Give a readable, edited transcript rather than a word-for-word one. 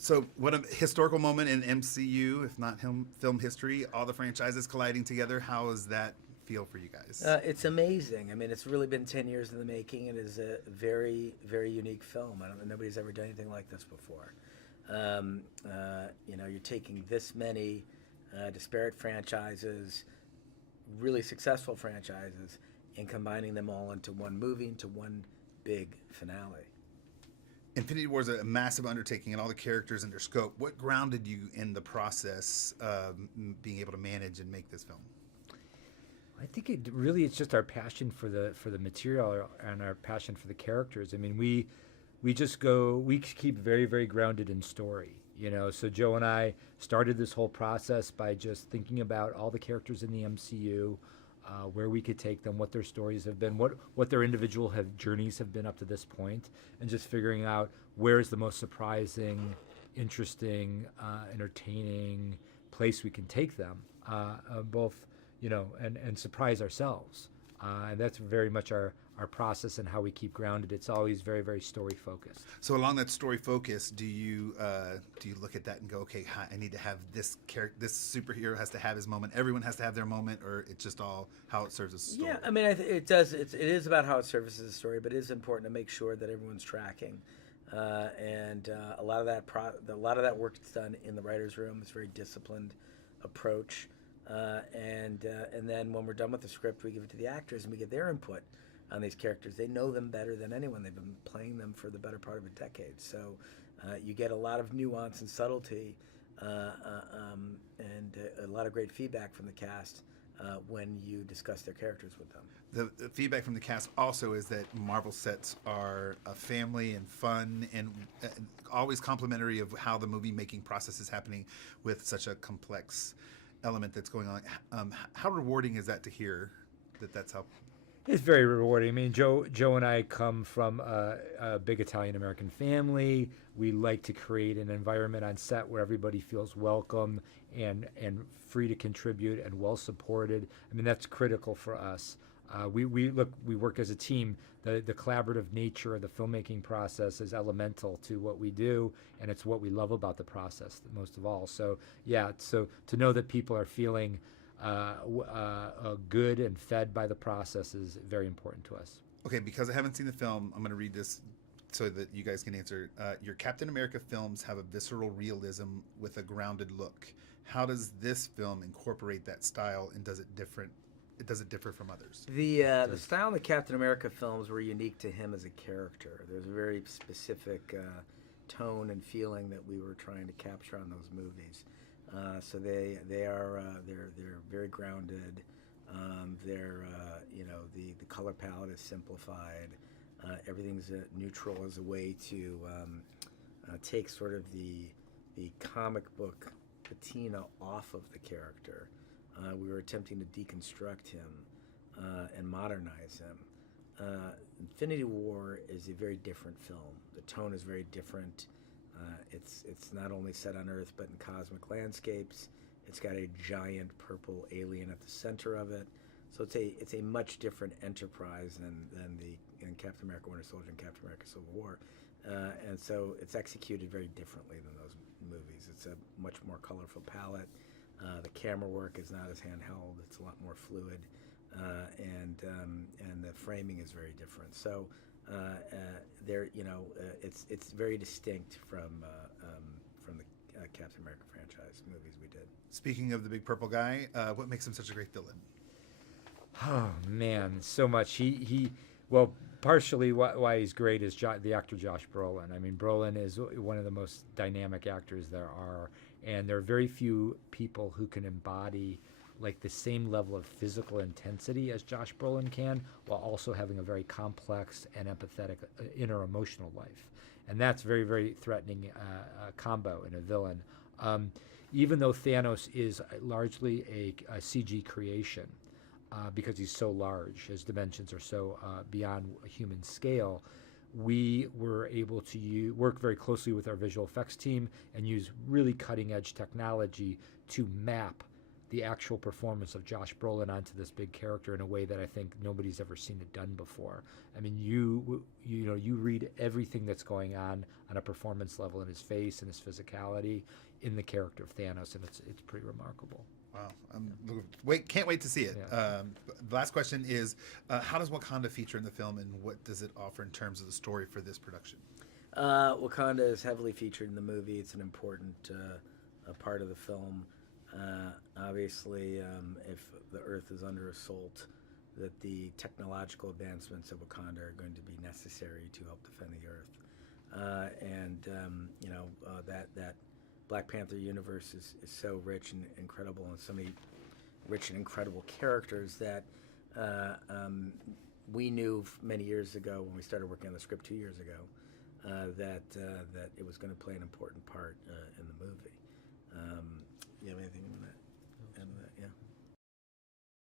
So, what a historical moment in MCU, if not film history, all the franchises colliding together. How does that feel for you guys? It's amazing. I mean, it's really been 10 years in the making. It is a very, very unique film. I don't know, nobody's ever done anything like this before. You're taking this many disparate franchises, really successful franchises, and combining them all into one movie, into one big finale. Infinity War is a massive undertaking, and all the characters and their scope. What grounded you in the process of being able to manage and make this film? I think it's just our passion for the material and our passion for the characters. I mean, we keep very, very grounded in story. So Joe and I started this whole process by just thinking about all the characters in the MCU, where we could take them, what their stories have been, what their individual journeys have been up to this point, and just figuring out where is the most surprising, interesting, entertaining place we can take them, both, and surprise ourselves. And that's very much our process and how we keep grounded. It's always very, very story focused. So along that story focus, do you look at that and go, okay, I need to have this character, this superhero has to have his moment, everyone has to have their moment, or it's just all how it serves as a story? Yeah, I mean, it does. It is about how it services the story, but it is important to make sure that everyone's tracking. And a lot of that work is done in the writers' room. It's a very disciplined approach. And then when we're done with the script, we give it to the actors and we get their input on these characters. They know them better than anyone. They've been playing them for the better part of a decade. So you get a lot of nuance and subtlety and a lot of great feedback from the cast when you discuss their characters with them. The feedback from the cast also is that Marvel sets are a family and fun and always complimentary of how the movie making process is happening with such a complex element that's going on. How rewarding is that to hear that's how? It's very rewarding. I mean, Joe and I come from a big Italian American family. We like to create an environment on set where everybody feels welcome and free to contribute and well supported. I mean, that's critical for us. We work as a team. The collaborative nature of the filmmaking process is elemental to what we do, and it's what we love about the process most of all. So yeah, so to know that people are feeling good and fed by the process is very important to us. Okay, because I haven't seen the film, I'm going to read this so that you guys can answer. Your Captain America films have a visceral realism with a grounded look. How does this film incorporate that style, and does it differ from others? The style of the Captain America films were unique to him as a character. There's a very specific tone and feeling that we were trying to capture on those movies. So they're very grounded. The color palette is simplified. Everything's neutral as a way to take sort of the comic book patina off of the character. We were attempting to deconstruct him and modernize him. Infinity War is a very different film. The tone is very different. It's not only set on Earth, but in cosmic landscapes. It's got a giant purple alien at the center of it. So it's a much different enterprise than Captain America: Winter Soldier and Captain America: Civil War. And so it's executed very differently than those movies. It's a much more colorful palette. The camera work is not as handheld. It's a lot more fluid, and the framing is very different. So it's very distinct from the Captain America franchise movies we did. Speaking of the big purple guy, what makes him such a great villain? Oh man, so much. Partially why he's great is the actor Josh Brolin. I mean, Brolin is one of the most dynamic actors there are, and there are very few people who can embody like the same level of physical intensity as Josh Brolin can, while also having a very complex and empathetic inner emotional life. And that's very, very threatening combo in a villain. Even though Thanos is largely a CG creation, because he's so large, his dimensions are so beyond a human scale, we were able to work very closely with our visual effects team and use really cutting edge technology to map the actual performance of Josh Brolin onto this big character in a way that I think nobody's ever seen it done before. I mean, you know, you read everything that's going on a performance level in his face and his physicality in the character of Thanos, and it's pretty remarkable. Wow, can't wait to see it. Yeah. The last question is, how does Wakanda feature in the film, and what does it offer in terms of the story for this production? Wakanda is heavily featured in the movie. It's an important part of the film. Obviously, if the Earth is under assault, that the technological advancements of Wakanda are going to be necessary to help defend the Earth. That Black Panther universe is so rich and incredible, and so many rich and incredible characters that we knew many years ago when we started working on the script 2 years ago that it was going to play an important part in the movie. You have anything on that?